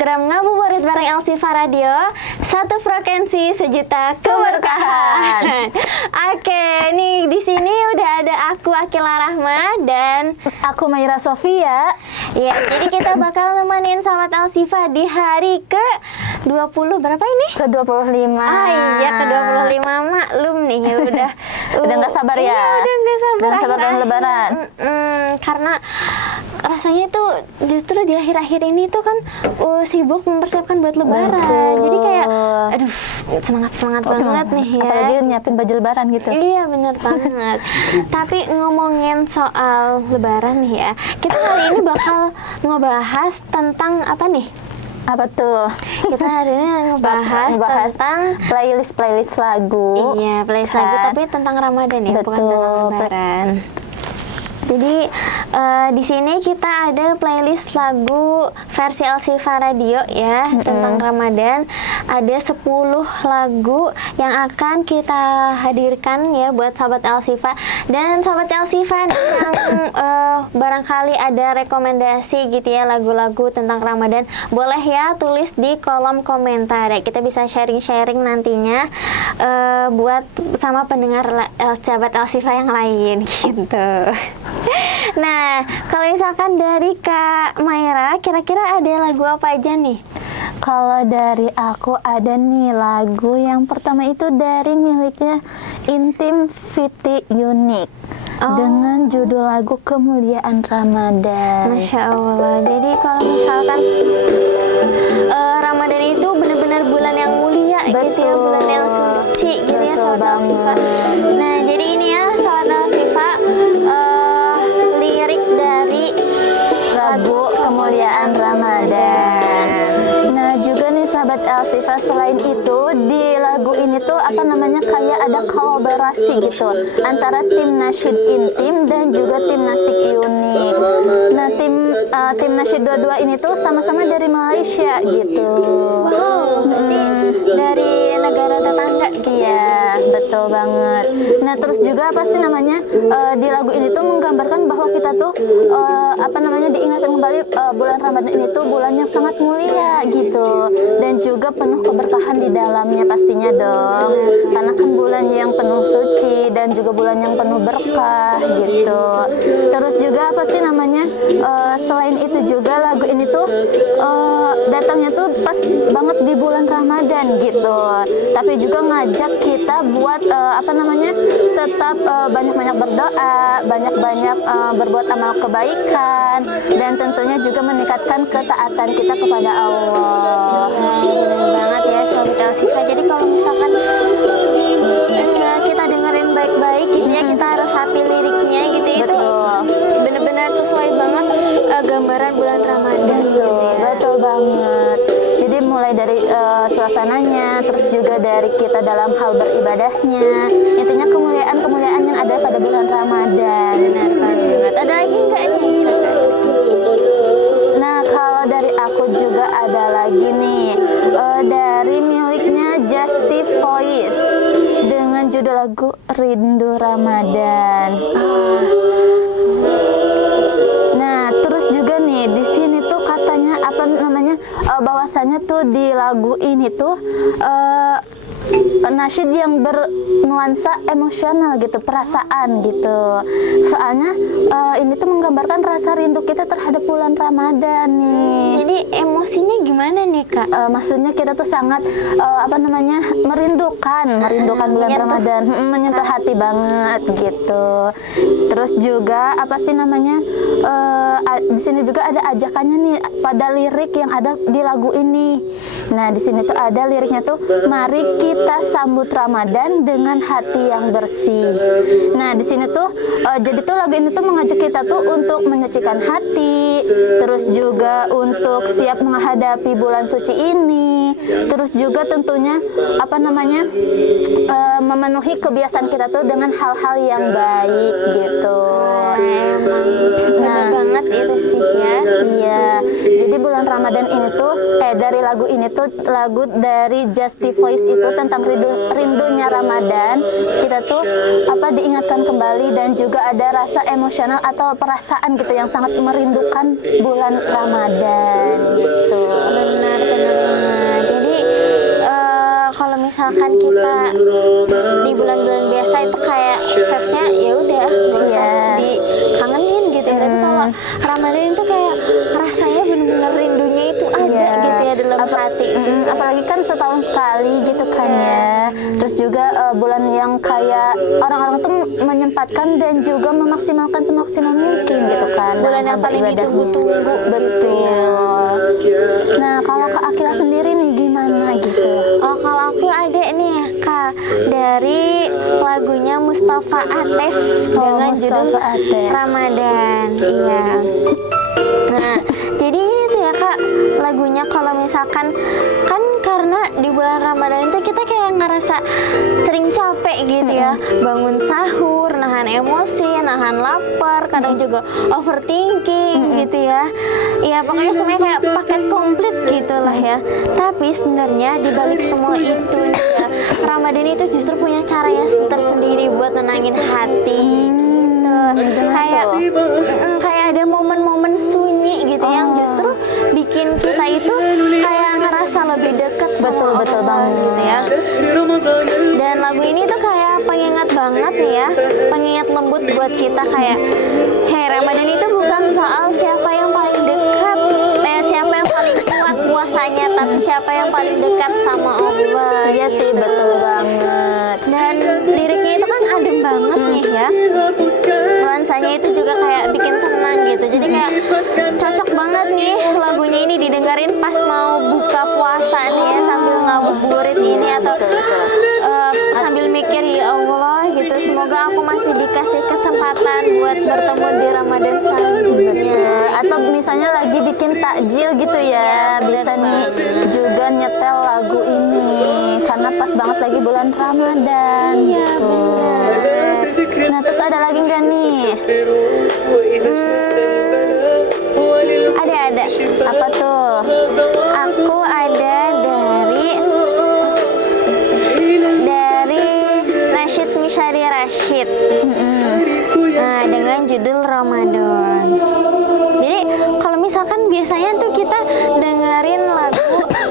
program Ngabuburit bareng Elsifa Radio. Satu frekuensi sejuta keberkahan. Oke, nih di sini udah ada aku Akila Rahma dan aku Maira Sofia. Ya, jadi kita bakal nemenin sahabat Elsifa di hari ke 20 berapa ini? Ke 25. Ah iya, ke 25, maklum nih udah nggak sabar ya. Iya, udah nggak sabar. Udah nggak sabar pengen lebaran. Karena rasanya tuh justru di akhir-akhir ini tuh kan sibuk mempersiapkan buat lebaran. Betul. Jadi kayak aduh, semangat banget nih ya. Apalagi nyiapin baju lebaran gitu. Iya, bener banget. Tapi ngomongin soal lebaran nih ya, kita kali ini bakal ngebahas tentang apa nih? Apa tuh? Kita hari ini ngebahas tentang playlist lagu. Iya, playlist lagu, tapi tentang Ramadan ya, bukan tentang lebaran. Jadi di sini kita ada playlist lagu versi Elsifa Radio ya, tentang Ramadan. Ada 10 lagu yang akan kita hadirkan ya buat sahabat Elsifa. Dan sahabat Elsifa yang barangkali ada rekomendasi gitu ya lagu-lagu tentang Ramadan, boleh ya tulis di kolom komentar ya. Kita bisa sharing-sharing nantinya buat sama pendengar sahabat Elsifa yang lain gitu. Nah, kalau misalkan dari Kak Maira, kira-kira ada lagu apa aja nih? Kalau dari aku ada nih lagu yang pertama itu dari miliknya Intim Fiti Unik dengan judul lagu Kemuliaan Ramadan. Masya Allah. Jadi kalau misalkan Ramadan itu benar-benar bulan yang mulia. Betul. Gitu ya, bulan yang suci gitu ya sahabat Elsifa. Nah, jadi ini ya sahabat Elsifa, lirik dari lagu Kemuliaan Ramadan. Nah, juga nih sahabat Elsifa, selain itu di lagu ini tuh apa namanya kayak ada kolaborasi gitu antara tim nasyid Intim dan juga tim nasyid Unik. Nah, tim nasyid dua-dua ini tuh sama-sama dari Malaysia gitu. Wow, berarti dari negara tetangga gitu. Iya, betul banget. Nah, terus juga apa sih namanya di lagu ini tuh menggambarkan bahwa kita tuh apa namanya diingatkan kembali bulan Ramadan ini tuh bulan yang sangat mulia gitu, dan juga penuh keberkahan di dalamnya pastinya dong, karena kan bulan yang penuh suci dan juga bulan yang penuh berkah gitu. Terus juga apa sih namanya selain itu juga lagu ini tuh datangnya tuh pas banget di bulan Ramadan gitu, tapi juga ngajak kita buat apa namanya tetap banyak-banyak berdoa, banyak-banyak berbuat amal kebaikan, dan tentunya juga meningkatkan ketaatan kita kepada Allah. Benar banget ya sahabat Elsifa. Jadi kalau misalkan kita dengerin baik-baik gitu ya, kita harus hafal liriknya gitu ya. Itu benar-benar sesuai banget gambaran bulan Ramadan gitu ya. Betul banget. Jadi mulai dari suasananya, terus juga dari kita dalam hal beribadahnya, intinya kemuliaan yang ada pada bulan Ramadan. Benar banget. Ada lagi nggak nih kakak? Nah, kalau dari aku juga ada lagi nih dari miliknya Justy Voice dengan judul lagu Rindu Ramadan. Nah, terus juga nih di sini tuh katanya apa namanya bahwasanya tuh di lagu ini tuh nasyid yang bernuansa emosional gitu, perasaan gitu. Soalnya ini tuh menggambarkan rasa rindu kita terhadap bulan Ramadan nih. Jadi emosinya gimana nih Kak? Maksudnya kita tuh sangat apa namanya merindukan bulan Ramadan, menyentuh hati banget gitu. Terus juga apa sih namanya di sini juga ada ajakannya nih pada lirik yang ada di lagu ini. Nah, di sini tuh ada liriknya tuh, mari kita sambut Ramadan dengan hati yang bersih. Nah, di sini tuh jadi tuh lagu ini tuh mengajak kita tuh untuk menyucikan hati, terus juga untuk siap menghadapi bulan suci ini, terus juga tentunya apa namanya memenuhi kebiasaan kita tuh dengan hal-hal yang baik gitu. Emang benar banget itu sih ya. Iya, jadi bulan Ramadan ini tuh dari lagu ini tuh lagu dari Justy Voice itu tentang rindunya Ramadan. Kita tuh apa diingatkan kembali, dan juga ada rasa emosional atau perasaan gitu yang sangat merindukan bulan Ramadan gitu. Benar misalkan kita di bulan-bulan biasa itu kayak vibes-nya ya udah nggak usah dikangenin gitu ya. Tapi kalau Ramadan itu kayak rasanya bener-bener rindunya itu ada gitu ya dalam hati. Apalagi kan setahun sekali gitu kan ya. Terus juga bulan yang kayak orang-orang tuh menyempatkan dan juga memaksimalkan semaksimal mungkin gitu kan. Bulan yang paling ditunggu-tunggu. Betul. Gitu ya. Nah kalau Kak Akila sendiri nih gimana gitu? Oh kalau aku ada nih Kak, dari lagunya Mustafa Atif dengan judul Ramadan. Iya. Nah, jadi ini tuh ya Kak, lagunya kalau misalkan kan karena di bulan Ramadan itu kita kayak ngerasa sering capek gitu ya, bangun sahur, nahan emosi, nahan lapar, kadang juga overthinking gitu ya. Ya pokoknya semuanya kayak paket komplit gitulah ya. Tapi sebenarnya di balik semua itu nih ya, Ramadan itu justru punya caranya tersendiri buat nenangin hati gitu. Kayak ada momen-momen sunyi gitu yang justru bikin kita itu kayak ngerasa lebih dekat sama Allah gitu ya. Dan lagu ini tuh kayak pengingat banget nih ya, pengingat lembut buat kita kayak, hey Ramadan itu bukan soal siapa yang paling dekat, siapa yang paling kuat puasanya, tapi siapa yang paling dekat sama Allah. Iya sih, betul banget. Dan liriknya itu kan adem banget nih ya, nuansanya itu juga kayak bikin tenang gitu. Jadi kayak cocok banget nih lagunya ini didengerin pas mau buka puasa nih ya, sambil ngabuburit ini atau sambil mikir ya Allah gitu, semoga aku masih dikasih kesempatan buat bertemu di Ramadan selanjutnya. Atau misalnya lagi bikin takjil gitu ya, bisa nih juga nyetel lagu ini karena pas banget lagi bulan Ramadan gitu. Nah terus ada lagi nggak nih? Ada. Apa tuh? Aku ada dari Nasyid Misyari Rashid. Nah, dengan judul Ramadan. Jadi kalau misalkan biasanya tuh kita dengerin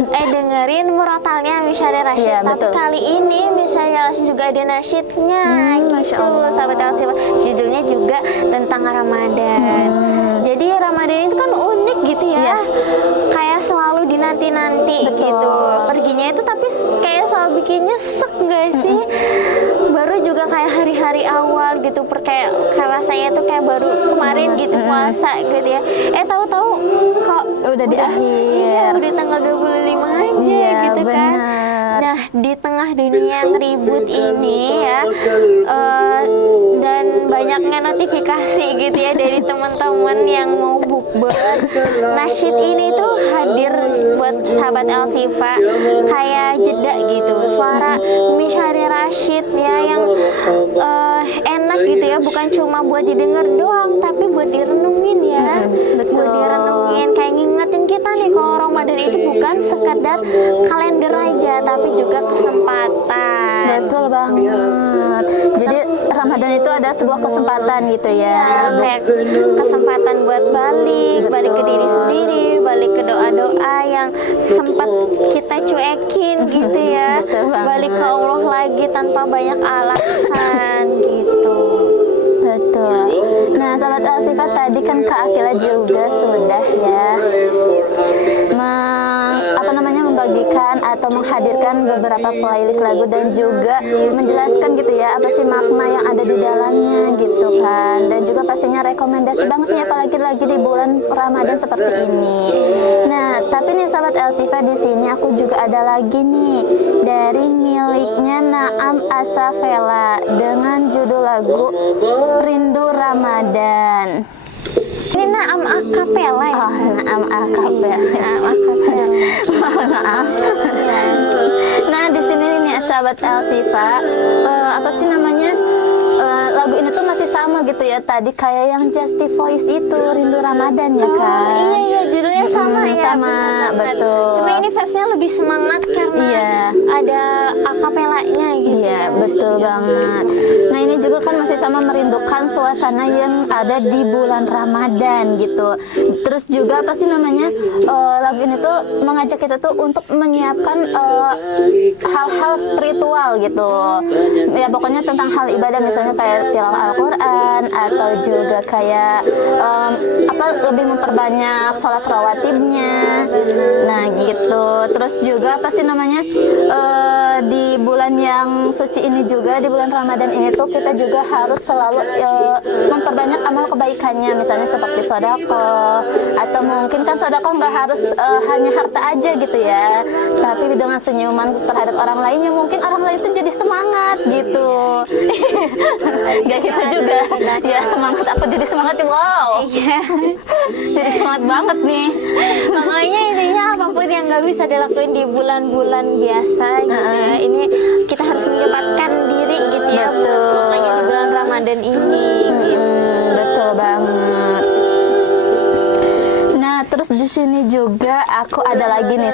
dengerin murotalnya Misyari Rashid, ya, tapi betul. kali ini Misyari Rashid juga ada nasyidnya gitu, sahabat Al-Sifat. Judulnya juga tentang Ramadan. Jadi Ramadan itu kan unik gitu ya, kayak selalu dinanti-nanti gitu. Perginya itu tapi kayak selalu bikin nyesek nggak sih? Baru juga kayak hari-hari awal gitu, kayak rasanya tuh kayak baru kemarin gitu puasa gitu ya. Tahu-tahu kok udah di akhir. Iya, udah tanggal 25 aja gitu kan. Nah, di tengah dunia yang ribut ini ya, dan banyaknya notifikasi gitu ya dari teman-teman yang mau bukber, nasyid ini tuh hadir buat sahabat Al-Sifa kayak jeda gitu, suara Misyari Rashid ya yang enak gitu ya, bukan cuma buat didengar doang tapi buat direnungin ya. Buat direnungin, kayak ngingetin kita nih kalau Ramadan itu bukan sekedar kalender aja tapi juga kesempatan. Betul banget. Jadi Ramadan itu ada sebuah kesempatan gitu ya. Kayak kesempatan buat balik ke diri sendiri, balik ke doa-doa yang sempat kita cuekin gitu ya. Balik ke Allah lagi tanpa banyak alasan gitu. Betul. Nah, sahabat Al-Sifat, tadi kan Kak Akila juga sudah ya membagikan atau menghadirkan beberapa playlist lagu dan juga menjelaskan gitu ya apa sih makna yang ada di dalamnya gitu kan, dan juga pastinya rekomendasi banget nih apalagi lagi di bulan Ramadan seperti ini. Nah, tapi nih sahabat Al-Sifat, di sini aku juga ada lagi nih dari miliknya Naam Asafela dengan judul lagu Rindu Ramadan. Ini Naam Akapela ya? Oh, Naam Akapela. Naam Akapela. Maaf. Nah, di sini nih sahabat Al-Sifat, apa sih namanya? Lagu ini tuh masih sama gitu ya tadi kayak yang Justy Voice itu, Rindu Ramadan ya kan? Iya, judulnya sama ya. Sama, betul. Cuma ini versi-nya lebih semangat karena ada akapelanya gitu. Iya, betul banget. Nah, ini juga juga kan masih sama merindukan suasana yang ada di bulan Ramadan gitu. Terus juga apa sih namanya, lagu ini tuh mengajak kita tuh untuk menyiapkan hal-hal spiritual gitu ya, pokoknya tentang hal ibadah, misalnya kayak tilawah Al-Quran atau juga kayak lebih memperbanyak sholat rawatibnya. Nah gitu. Terus juga apa sih namanya, di bulan yang suci ini juga, di bulan Ramadan ini tuh kita juga harus selalu memperbanyak amal kebaikannya, misalnya seperti sedekah, atau mungkin kan sedekah nggak harus hanya harta aja gitu ya, tapi dengan senyuman terhadap orang lain yang mungkin orang lain itu jadi semangat gitu. Gak gitu juga ya, semangat aku jadi semangat ya, wow. Jadi semangat banget nih. Makanya intinya apapun yang nggak bisa dilakuin di bulan-bulan biasa gitu ya, ini kita harus menyempatkan diri gitu ya. Betul. Makanya di bulan Ramadan ini gitu. Betul banget. Nah, terus di sini juga aku ada lagi nih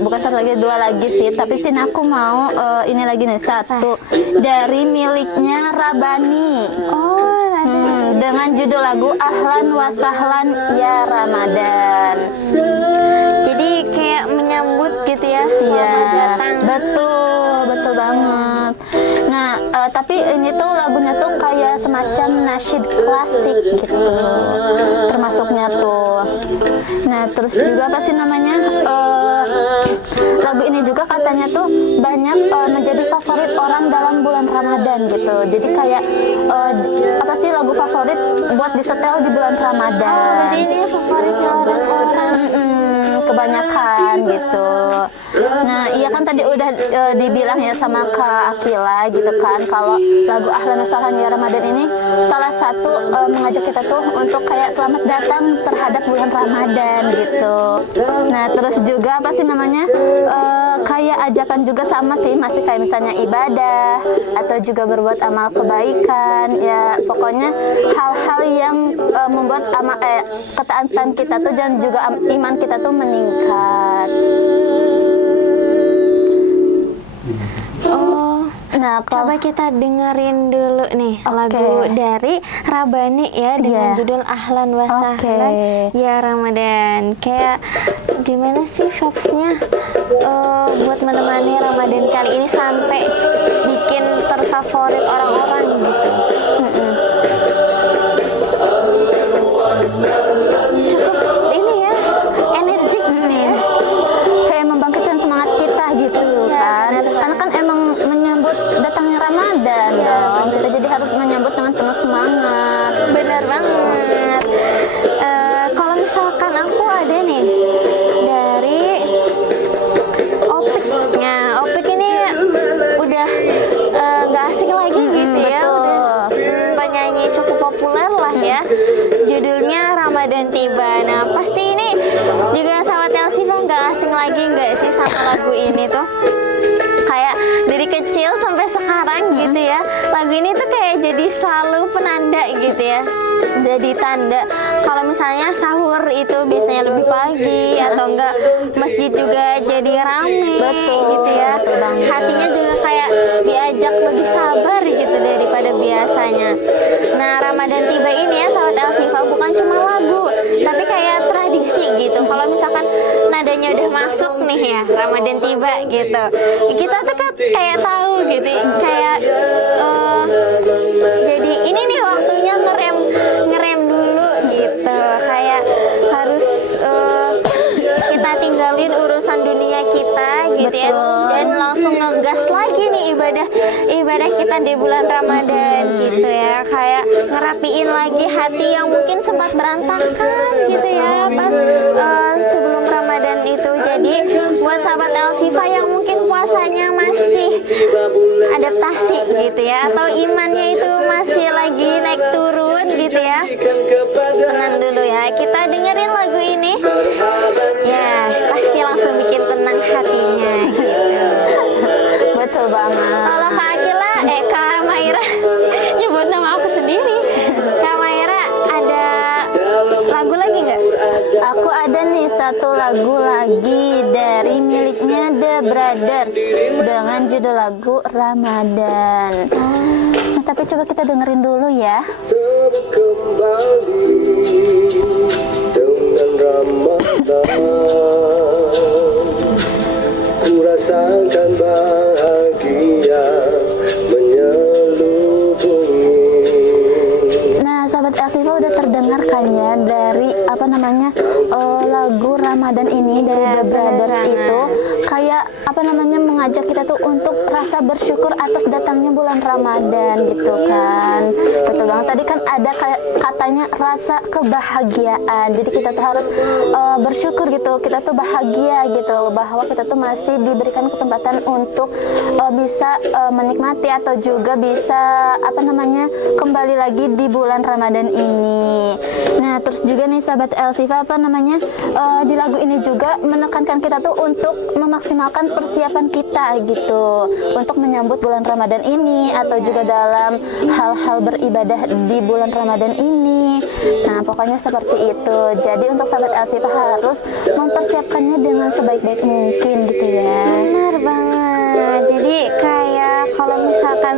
bukan satu lagi, dua lagi sih, tapi sini aku mau ini lagi nih, satu dari miliknya Rabani. Dengan judul lagu Ahlan wa Sahlan Ya Ramadan. Jadi kayak menyambut gitu ya, selamat datang. Betul banget. Nah, tapi ini tuh lagunya tuh kayak semacam nasyid klasik gitu, termasuknya tuh. Nah, terus juga apa sih namanya, lagu ini juga katanya tuh banyak menjadi favorit orang dalam bulan Ramadan gitu. Jadi kayak apa sih lagu favorit buat disetel di bulan Ramadan. Jadi ini favoritnya orang-orang. Kebanyakan gitu. Nah, iya kan tadi udah dibilang ya sama Kak Akila gitu kan, kalau lagu Ahlan wa Sahlan Ya Ramadan ini salah satu mengajak kita tuh untuk kayak selamat datang terhadap bulan Ramadan gitu. Nah, terus juga apa sih namanya, kayak ajakan juga sama sih, masih kayak misalnya ibadah atau juga berbuat amal kebaikan ya, pokoknya hal-hal yang membuat ketaatan kita tuh dan juga iman kita tuh meningkat. Nah, coba kita dengerin dulu nih lagu dari Rabani ya, dengan judul Ahlan wa Sahlan Ya Ramadan. Kayak gimana sih vibes-nya buat menemani Ramadan kali ini sampai bikin terfavorit orang-orang gitu. Cukup ini ya, energik gitu ya. Kayak membangkitkan semangat kita gitu kan. Karena kan emang menyambut datangnya Ramadan dong. Kita jadi harus menyambut dengan penuh semangat. Benar banget. Kalau misalkan aku ada nih dari Opik. Nah, Opik ini udah nggak asing lagi gitu ya. Udah penyanyi cukup populer lah ya. Judulnya Ramadan Tiba. Nah, pasti ini juga sahabat Elsifa nggak asing lagi nggak sih sama lagu ini tuh? Kayak dari kecil sampai sekarang gitu ya, lagu ini tuh kayak jadi selalu penanda gitu ya, jadi tanda kalau misalnya sahur itu biasanya lebih pagi atau enggak masjid juga jadi rame gitu ya, hatinya juga kayak diajak lebih sabar gitu daripada biasanya. Nah, Ramadan Tiba ini ya sahabat Elsifa bukan cuma lagu, tapi kayak tradisi gitu. Kalau misalkan nadanya udah masuk nih ya, Ramadan Tiba gitu, kita tuh kan kayak tahu gitu, kayak jadi ini nih waktunya ngerem dulu gitu, kayak harus kita tinggalin urusan dunia kita gitu ya, dan langsung ngegas lagi nih ibadah kita di bulan Ramadan gitu ya, kayak ngerapiin lagi hati yang mungkin sempat berantakan gitu ya pas sebelum Ramadan itu. Jadi buat sahabat Elsifa yang mungkin puasanya masih adaptasi gitu ya, atau imannya itu masih lagi naik turun gitu ya, tenang dulu ya, kita dengerin lagu ini ya, pasti langsung bikin tenang hatinya gitu. Betul banget. Kalau Kak Akila, Kak Maira nyebut nama aku sendiri. Kak Maira ada lagu lagi nggak? Aku ada nih satu lagu lagi dari miliknya The Brothers dengan judul lagu Ramadan. tapi coba kita dengerin dulu ya. Kembali dengan Ramadan, ku rasakan bahagia menyelubungi. Nah, sahabat Elsifa udah terdengarkan ya dari apa namanya lagu Ramadan ini dari The Brothers itu kayak apa namanya mengajak kita tuh untuk rasa bersyukur atas datangnya bulan Ramadan gitu kan. Betul banget, tadi kan ada kayak katanya rasa kebahagiaan, jadi kita tuh harus bersyukur gitu, kita tuh bahagia gitu bahwa kita tuh masih diberikan kesempatan untuk bisa menikmati atau juga bisa apa namanya kembali lagi di bulan Ramadan ini. Nah, terus juga nih sahabat Elsifa apa namanya di lagu ini juga menekankan kita tuh untuk memaksimalkan persiapan kita gitu untuk menyambut bulan Ramadan ini atau juga dalam hal-hal beribadah di bulan Ramadan ini. Nah, pokoknya seperti itu. Jadi untuk sahabat Elsifa harus mempersiapkannya dengan sebaik-baik mungkin gitu ya. Benar banget. Jadi kayak kalau misalkan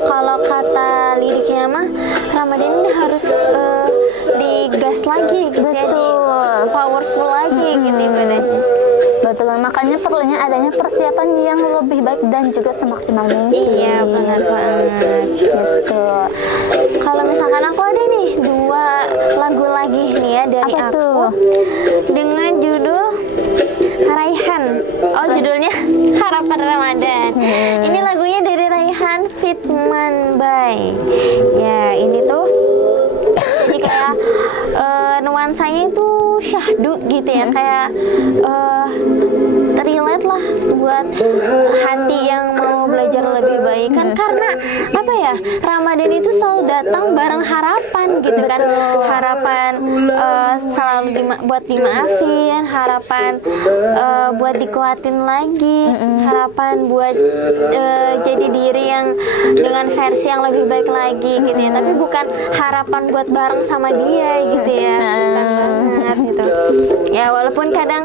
kalau kata liriknya mah Ramadan ini harus digas lagi gitu ya, di powerful lagi gitu ibadahnya. Betul, makanya perlunya adanya persiapan yang lebih baik dan juga semaksimal mungkin. Iya, benar banget. Gitu. Kalau misalkan aku ada nih 2 lagu lagi nih ya dari Apa aku tuh? dengan judul Raihan. Oh, judulnya Harapan Ramadan. Ini lagunya dari Raihan Fitman Bay. Ya, ini tuh jadi kayak nuansanya itu syahdu gitu ya, kayak relate lah buat hati yang mau belajar lebih baik kan, karena apa ya, Ramadan itu selalu datang bareng harapan gitu kan. Harapan selalu buat dimaafin, harapan buat dikuatin lagi, harapan buat jadi diri yang dengan versi yang lebih baik lagi gitu ya, tapi bukan harapan buat bareng sama dia gitu ya. Bukan banget gitu ya, walaupun kadang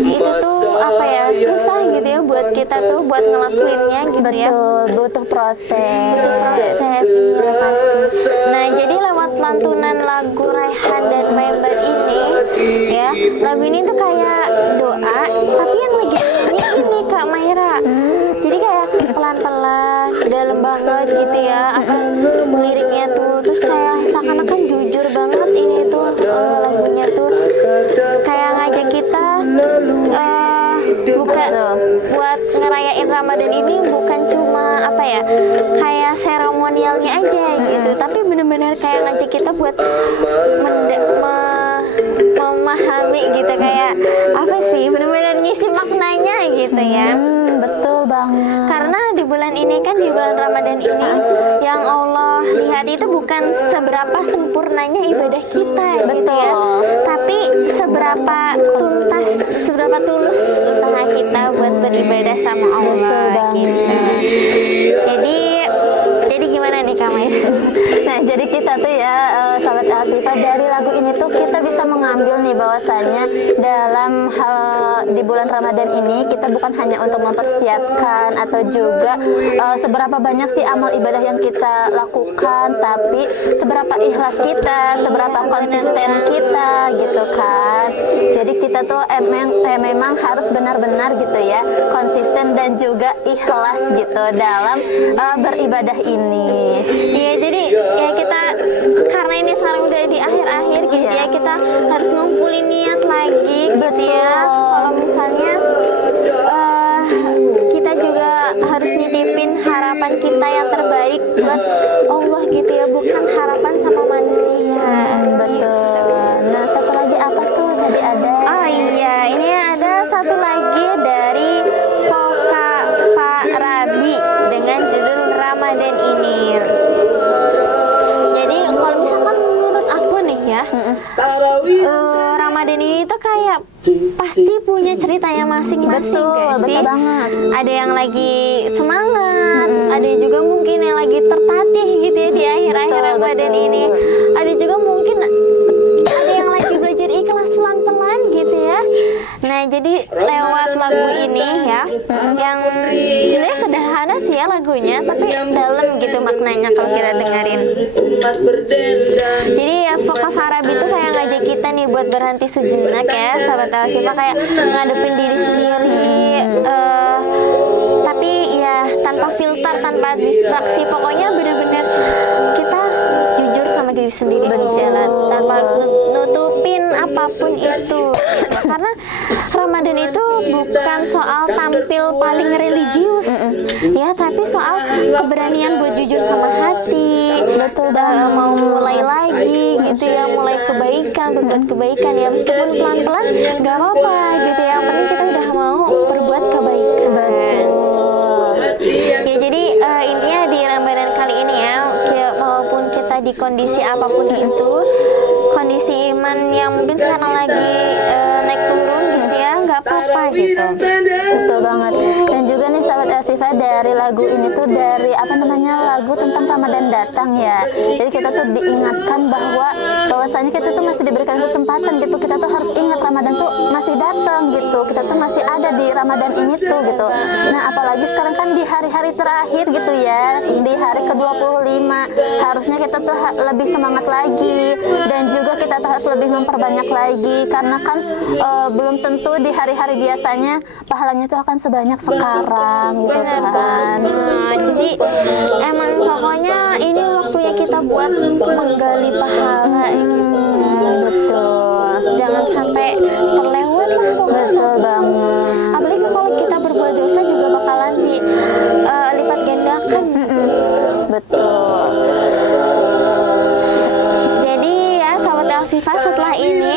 itu tuh apa ya, susah gitu ya buat kita tuh buat ngelakuinnya gitu ya. Betul, butuh proses. Butuh proses ya, pasti. Nah, jadi lewat lantunan lagu Raihan dan Member ini ya, lagu ini tuh kayak doa tapi yang lagi nyanyi ini Kak Maira. Jadi kayak pelan-pelan, dalam banget gitu ya apa liriknya tuh, terus kayak seakan-akan jujur banget ini tuh lagunya tuh kayak ngajak kita bukan buat ngerayain Ramadan ini bukan cuma apa ya kayak seremonialnya aja gitu, tapi bener-bener kayak ngajak kita buat memahami gitu, kayak apa sih, bener-bener ngisi maknanya gitu ya. Betul banget. Karena di bulan ini kan, di bulan Ramadan ini yang Allah lihat itu bukan seberapa sempurnanya ibadah kita gitu ya, tapi seberapa tuntas, seberapa tulus usaha kita buat beribadah sama Allah gitu. Jadi gimana nih Kak Mai? Nah, jadi kita tuh ya sahabat Elsifa, dari lagu ini tuh kita bisa mengambil nih bahwasanya dalam hal di bulan Ramadan ini kita bukan hanya untuk mempersiapkan atau juga seberapa banyak sih amal ibadah yang kita lakukan, tapi seberapa ikhlas kita, seberapa konsisten kita gitu kan. Jadi kita tuh memang harus benar-benar gitu ya konsisten dan juga ikhlas gitu dalam beribadah ini. Iya, jadi ya kita karena ini sekarang udah di akhir-akhir gitu ya, kita harus ngumpulin niat lagi gitu ya. Kalau misalnya kita juga harus nitipin harapan kita yang terbaik buat Allah gitu ya, bukan harapan sama manusia. Betul. Nah, satu lagi apa tuh tadi ada? Oh iya, ini ada satu lagi dari Soka Farabi dengan judul Ramadan ini. Jadi kalau misalkan menurut aku nih ya, Ramadan ini tuh kayak pasti punya ceritanya masing-masing. Betul banget. Ada yang lagi semangat, ada juga mungkin yang lagi tertatih gitu ya di akhir-akhir Ramadan ini. Ada juga mungkin ada yang lagi belajar ikhlas pelan-pelan gitu ya. Nah, jadi lewat lagu ini ya, yang sebenarnya sederhana sih ya lagunya, tapi dalam gitu maknanya kalau kita dengerin. Jadi ya Vokaf Arabi itu kayak ngajak kita nih buat berhenti sejenak ya, sahabat Al-Sifah, kayak ngadepin diri sendiri, tapi ya tanpa filter, tanpa distraksi. Pokoknya bener-bener kita jujur sama diri sendiri berjalan tanpa harus nutupin apapun itu gitu. Karena Ramadan itu bukan soal tampil paling religius ya, tapi soal keberanian buat jujur sama hati. Betul, mau mulai lagi gitu ya, mulai kebaikan, berbuat kebaikan ya, meskipun pelan-pelan gak apa-apa gitu ya, yang penting kita udah mau berbuat kebaikan. Ya, jadi intinya di Ramadan kali ini ya, walaupun kita di kondisi apapun itu, kondisi iman yang mungkin sekarang lagi naik turun gitu ya, nggak apa-apa gitu. Betul banget. Dan juga nih sahabat Al-Sifah, dari lagu ini tuh dari lagu tentang Ramadan datang ya. Jadi kita tuh diingatkan bahwasanya kita tuh masih diberikan kesempatan gitu. Kita tuh harus ingat Ramadan tuh masih datang gitu. Kita tuh masih ada di Ramadan ini tuh gitu. Nah, apalagi sekarang kan di hari-hari terakhir gitu ya, di hari ke-25, harusnya kita tuh lebih semangat lagi, dan juga kita tuh harus lebih memperbanyak lagi, karena kan belum tentu di hari-hari biasanya pahalanya tuh akan sebanyak sekarang gitu kan. Jadi emang pokoknya ini waktunya kita buat menggali pahala. Betul. Jangan sampai terlewat lah pokoknya. Betul banget. Apalagi kalau kita berbuat dosa juga bakalan dilipat gandakan. Betul. Jadi ya sahabat Al-Sifah, setelah ini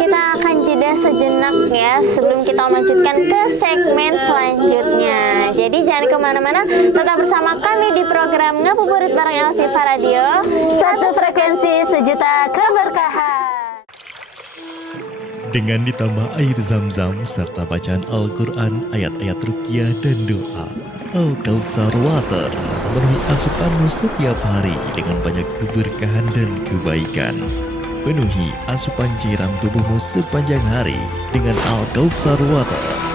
kita akan jeda sejenak ya, sebelum kita melanjutkan ke segmen selanjutnya. Jadi jangan kemana-mana, tetap bersama kami di program Ngabuburit bareng Al-Sifah Radio. Satu frekuensi, sejuta keberkahan. Dengan ditambah air zam-zam serta bacaan Al-Quran, ayat-ayat ruqyah dan doa, Al-Kautsar Water memenuhi asupanmu setiap hari dengan banyak keberkahan dan kebaikan. Penuhi asupan cairan tubuhmu sepanjang hari dengan Al-Kautsar Water.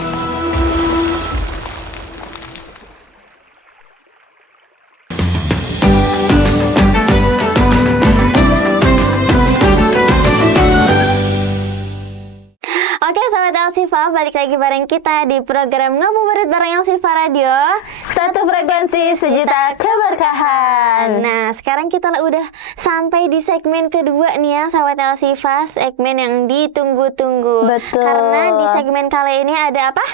Oke sahabat Al-Sifah, balik lagi bareng kita di program Ngabuburit bareng Al-Sifah Radio. Satu frekuensi, sejuta keberkahan. Nah, sekarang kita udah sampai di segmen kedua nih ya sahabat Al-Sifah, segmen yang ditunggu-tunggu. Betul. Karena di segmen kali ini ada apa?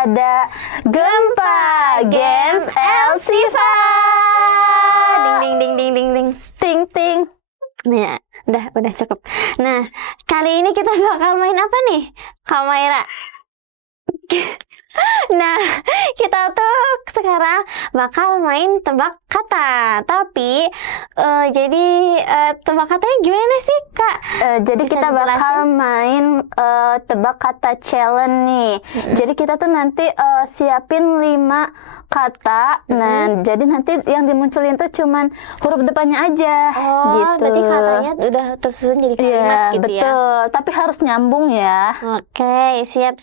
Ada Gempa Games Al-Sifah. Ding ding ding ding ding ding. Ting ting. Nah, udah cukup. Nah, kali ini kita bakal main apa nih, Kak Maira? Nah, kita tuh sekarang bakal main tebak kata. Tapi jadi tebak katanya gimana sih, Kak? Jadi Bisa kita bakal dijelasin? main tebak kata challenge nih. Jadi kita tuh nanti siapin 5 kata. Nah, jadi nanti yang dimunculin tuh cuman huruf depannya aja. Oh, gitu. berarti katanya udah tersusun jadi kalimat Iya, gitu ya? betul. Tapi harus nyambung ya. Oke, siap.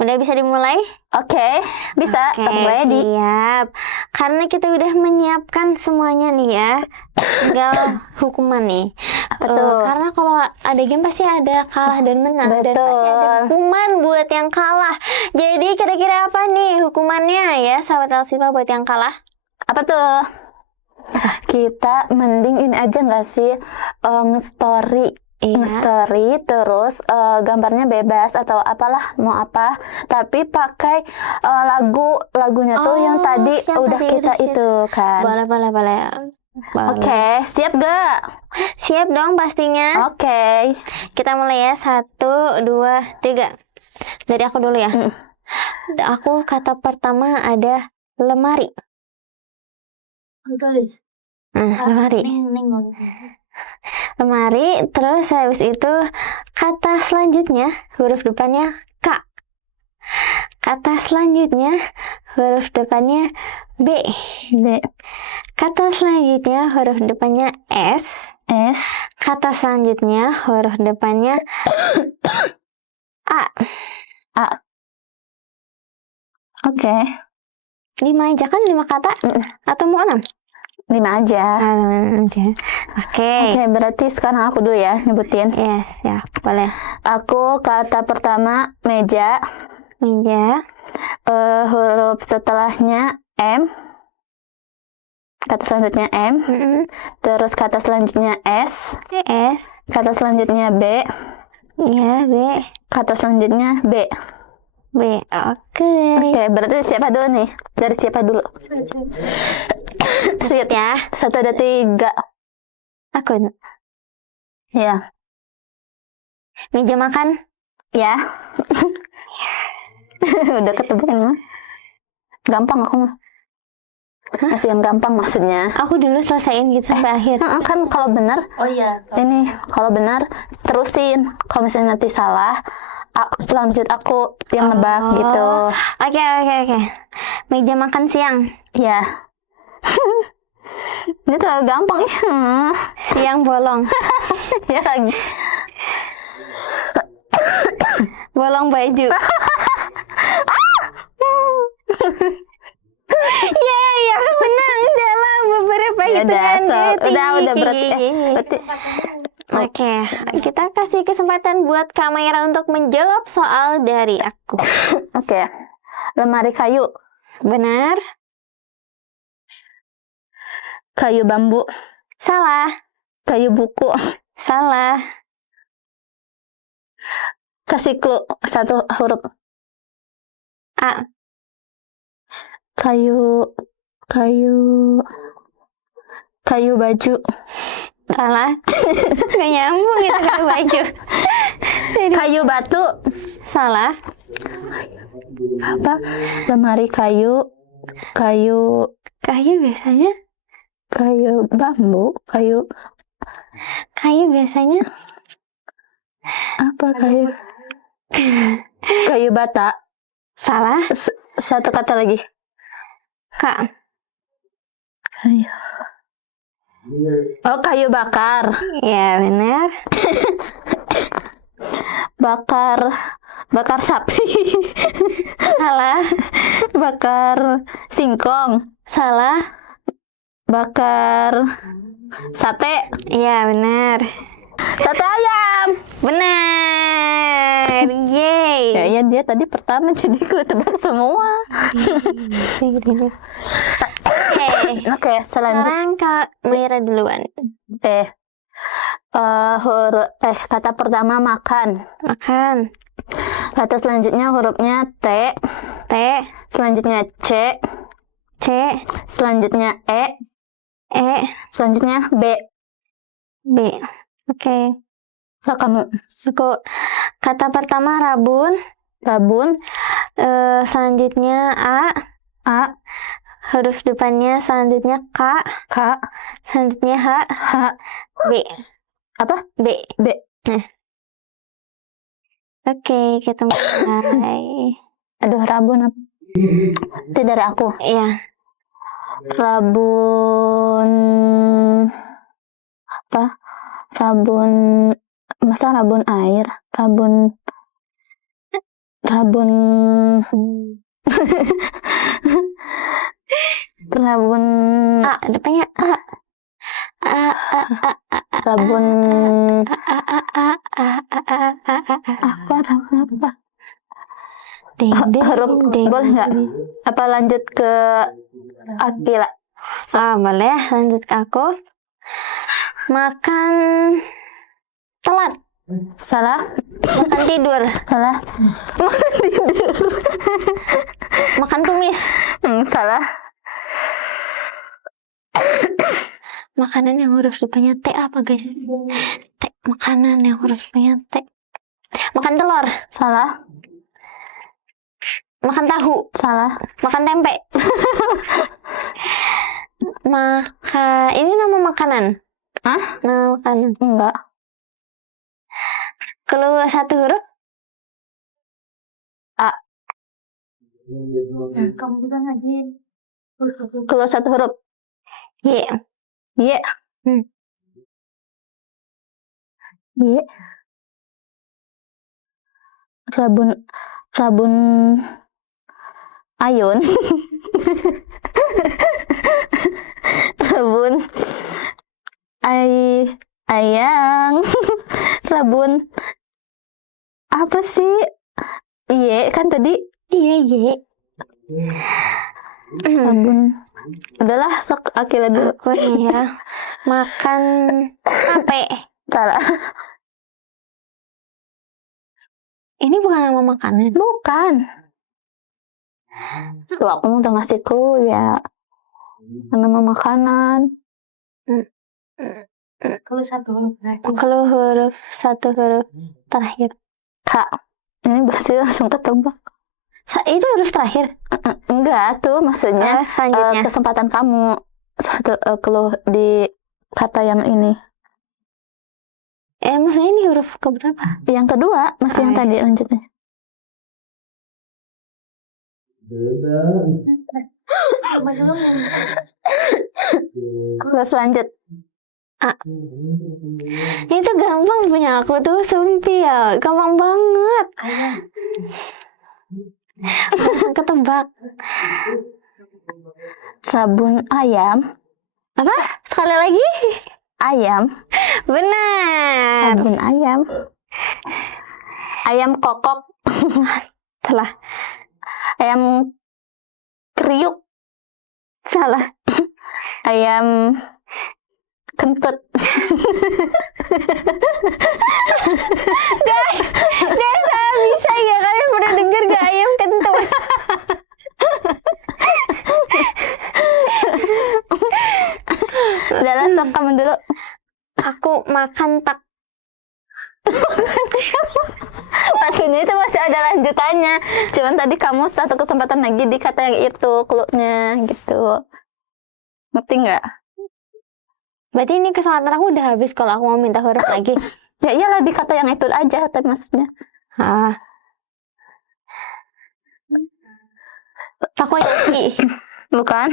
Udah bisa dimulai? Oke, bisa. Oke, Ready. siap. Karena kita udah menyiapkan semuanya nih ya, tinggal hukuman nih. Betul. Karena kalau ada game pasti ada kalah dan menang, dan Betul. pasti ada hukuman buat yang kalah. Jadi kira-kira apa nih hukumannya ya, sahabat Al-Sifah, buat yang kalah? Apa tuh? Kita mending ini aja nggak sih, nge-story. Iya. Nge-story terus gambarnya bebas atau apalah, mau apa, tapi pakai lagunya tuh yang tadi yang udah tadi kita udah itu kan. Boleh. Oke, siap gak? Siap dong pastinya. Oke. Kita mulai ya, 1, 2, 3. Dari aku dulu ya. Aku kata pertama ada lemari. Lemari. Lemari, terus habis itu kata selanjutnya huruf depannya K. Kata selanjutnya huruf depannya B. Kata selanjutnya huruf depannya S. Kata selanjutnya huruf depannya A. Oke. 5 aja kan, 5 kata? Atau mau 6? 5 aja. Oke. Oke, berarti sekarang aku dulu ya nyebutin. Yes, ya, boleh. Aku kata pertama meja. Meja. Huruf setelahnya M. Kata selanjutnya M. Terus kata selanjutnya S. S. Kata selanjutnya B. Iya, B. Kata selanjutnya B. B. Oke. Oke, berarti siapa dulu nih? Dari siapa dulu? Sweet ya. 1, 2, 3. Aku. Ya. Meja makan. Ya. Udah ketebak ini mah. Gampang aku mah. Masih yang gampang maksudnya. Aku dulu selesaiin gitu sampai akhir. Kan kalau benar. Oh iya. Ini kalau benar terusin. Kalau misalnya nanti salah, lanjut aku yang nebak gitu. Oke. Meja makan siang. Ya. Ini terlalu gampang ya. Siang bolong. Ya lagi. Bolong baju. Ya, aku menang dalam beberapa Ya udah, hitungan. udah berarti. Oke, kita kasih kesempatan buat Kak Maira untuk menjawab soal dari aku. Oke. Lemari kayu. Benar? Kayu bambu. Salah. Kayu buku. Salah. Kasih clue 1 huruf. A. Kayu baju. Salah. Gak nyambung itu kayu baju. Kayu batu. Salah. Apa? Lemari kayu Kayu biasanya. kayu bambu, kayu Biasanya. apa kayu bata. Salah. 1 kata lagi. Kak. Kayu bakar. Ya, benar. bakar sapi. Salah. Bakar singkong. Salah. Bakar sate. Iya, benar. Sate ayam. Benar. Yeay. Ya dia tadi pertama jadi gue tebak semua. Oke, selanjutnya. Sekarang Kak Maira duluan. Kata pertama makan. Makan. Kata selanjutnya hurufnya T. T. Selanjutnya C. C. Selanjutnya E. E. Selanjutnya B. B. Oke. So kamu. Aku. Kata pertama rabun. Rabun. Selanjutnya A. A. Huruf depannya selanjutnya K. K. Selanjutnya H. H. B. Apa? B. B. Oke, kita mulai. Aduh, rabun apa? Itu dari aku. Iya. Rabun apa? Rabun, masa rabun air? Rabun rabun A. Depannya A. rabun Apa? rabun apa? Ding, ding, Huruf ding. boleh nggak? Apa lanjut ke Akila? Boleh. Lanjut ke aku. Makan telat. Salah. Makan tidur. Salah. Makan tumis. Salah. Makanan yang huruf depannya T apa, guys? T. Makanan yang huruf depannya T. Makan telur. Salah. Makan tahu. Salah. Makan tempe. Ini nama makanan. Hah? Nama makanan. Enggak. Keluar 1 huruf. A. Kamu juga ngajiin. Keluar 1 huruf. Y. Y. Y. Rabun Ayun. Rabun. Ayang. Rabun. Apa sih? Iya kan tadi. Iya, iya. Rabun. Udahlah, sok Akila dulu. Aku nih ya. Makan tape. Salah. Ini bukan nama makanan. Bukan. Tuh aku udah ngasih clue ya. Nama makanan. Kalau huruf satu huruf terakhir. Kak. Ini pasti langsung ketebak. Itu huruf terakhir. Enggak, tuh maksudnya Selanjutnya. kesempatan kamu satu clue di kata yang ini. Maksudnya ini huruf keberapa? Yang kedua masih yang tadi lanjutnya. Terus lanjut. Itu gampang punya aku tuh, sumpih ya. Gampang banget. Langsung ketebak. Rabun ayam. Apa? Sekali lagi? Ayam. Benar. Rabun ayam. Ayam kokok. Salah. Ayam kriuk. Salah. Ayam kentut. Guys, bisa ya, kalian pernah dengar gak ayam kentut? Udah lah, sok kamu dulu. Aku makan tak. Maksudnya itu masih ada lanjutannya. Cuman tadi kamu satu kesempatan lagi di kata yang itu, clue-nya gitu. Ngerti nggak? Berarti ini kesempatan aku udah habis kalau aku mau minta huruf lagi. Ya iyalah di kata yang itu aja, tapi maksudnya. Takoyaki. Bukan.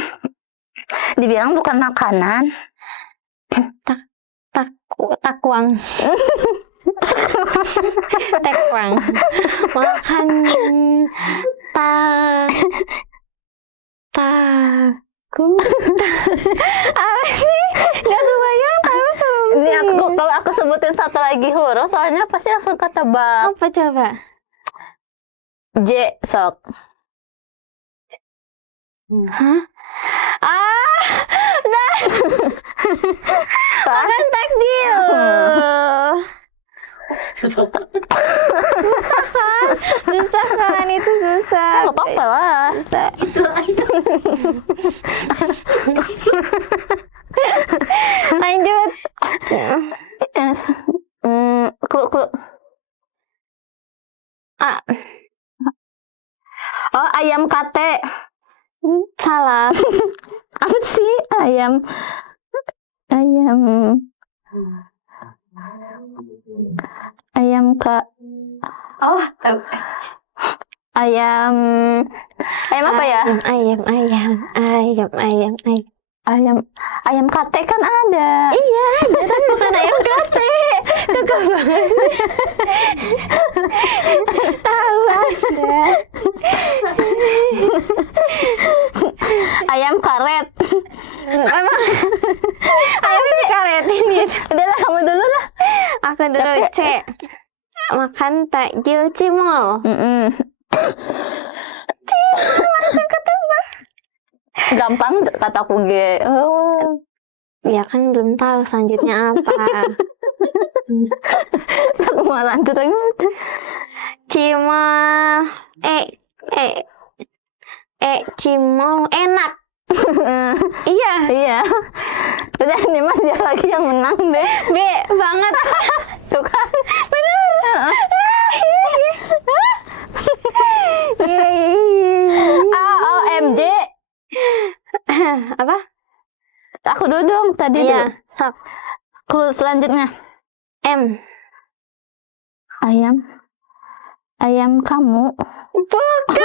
Dibilang bukan makanan. Takwang. Tekwang. Makan apa sih? Gak kebayang tahu sama Ini kalau aku sebutin satu lagi huruf, soalnya pasti langsung ketebak. apa coba? J, sok. Hah? Makan takjil. Susah kan, itu susah. Nggak apa-apa lah. Lanjut. Clue. Oh, ayam kate. Salah. Apa sih? Ayam ka. Oh, Ayam apa ya? Ayam kate kan ada. Iya, ada tapi bukan ayam kate. Kakak banget. Tahu ada. Ayam karet. Emang ayam karet ini. Udahlah, kamu dulu lah. Aku dulu C. Makan takjil cimol. Gampang kataku G. Oh. Ya kan belum tahu selanjutnya apa. Semua lanjut lagi. Cimol. Cimol enak. Iya. Udah, ini mas dia lagi yang menang deh. B banget. Tuh kan. Benar. AOMG. Apa? Aku dulu dong tadi dulu. Iya, sok. Clue selanjutnya. M. Ayam kamu. Bukan.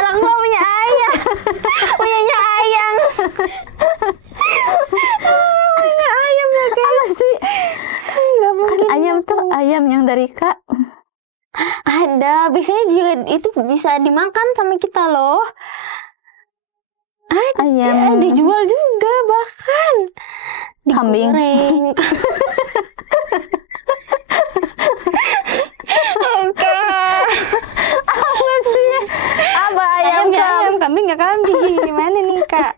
Orang gua punya ayam. Punyanya ayam. Punya ayam ya guys. Apa sih? Enggak mungkin. Kan ayam tuh ayam yang dari Kak. Ada B biasanya juga itu bisa dimakan sama kita loh. Ayam. Dijual juga bahkan. Kambing. Digoreng. Apa sih? Apa ayam? Ayam, kambing nggak kambing. Gimana nih Kak?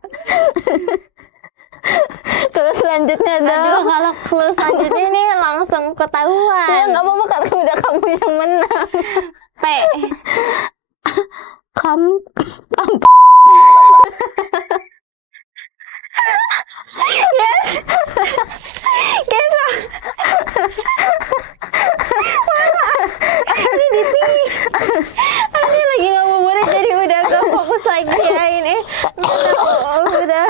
Kalau selanjutnya Aduh, dong. kalau clue selanjutnya nih langsung Ya ketahuan. nggak apa-apa karena udah kamu yang menang. P. Ini lagi ngabuburit jadi udah gak fokus lagi ya ini. Udah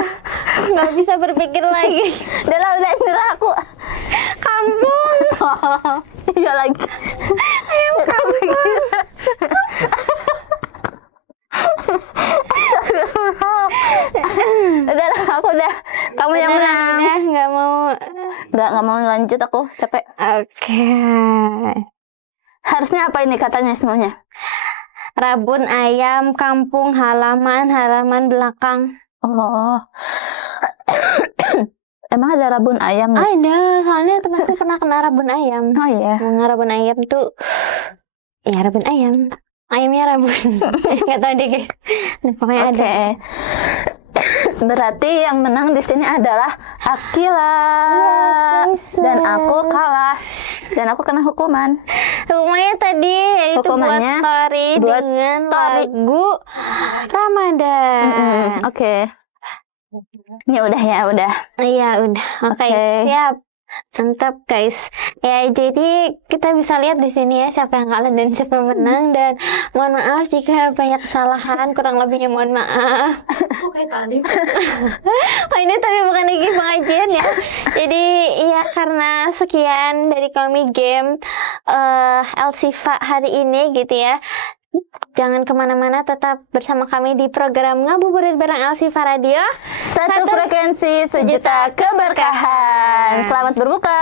nggak bisa berpikir lagi. Udah nyerah aku. Kampung. Iya lagi. Ayam kampung. Udah lah, aku udah. Kamu yang menang. Udah nggak mau. Nggak mau lanjut, aku capek. Oke. Harusnya apa ini katanya semuanya? Rabun ayam, kampung, halaman belakang. Oh. Emang ada rabun ayam? Ya? Ada, soalnya temanku pernah kena rabun ayam. Oh iya. Rabun ayam tuh, ya rabun ayam. Ayamnya rabun. Nggak tahu deh guys. Nah, pokoknya Oke. ada. Berarti yang menang di sini adalah Akila. Yes, Dan aku kalah. Dan aku kena hukuman. Hukumannya tadi yaitu Hukumannya buat story buat dengan story. lagu Ramadan. Oke. Ini udah ya, udah. Iya udah, oke, Oke. siap, mantap guys. Ya jadi kita bisa lihat di sini ya siapa yang kalah dan siapa yang menang, dan mohon maaf jika banyak kesalahan, kurang lebihnya mohon maaf. Oh ini tapi bukan lagi pengajian ya. Jadi ya karena sekian dari kami game Elsifa hari ini gitu ya. Jangan kemana-mana, tetap bersama kami di program Ngabuburit bareng Elsifa Radio. Satu frekuensi, sejuta keberkahan. Selamat berbuka.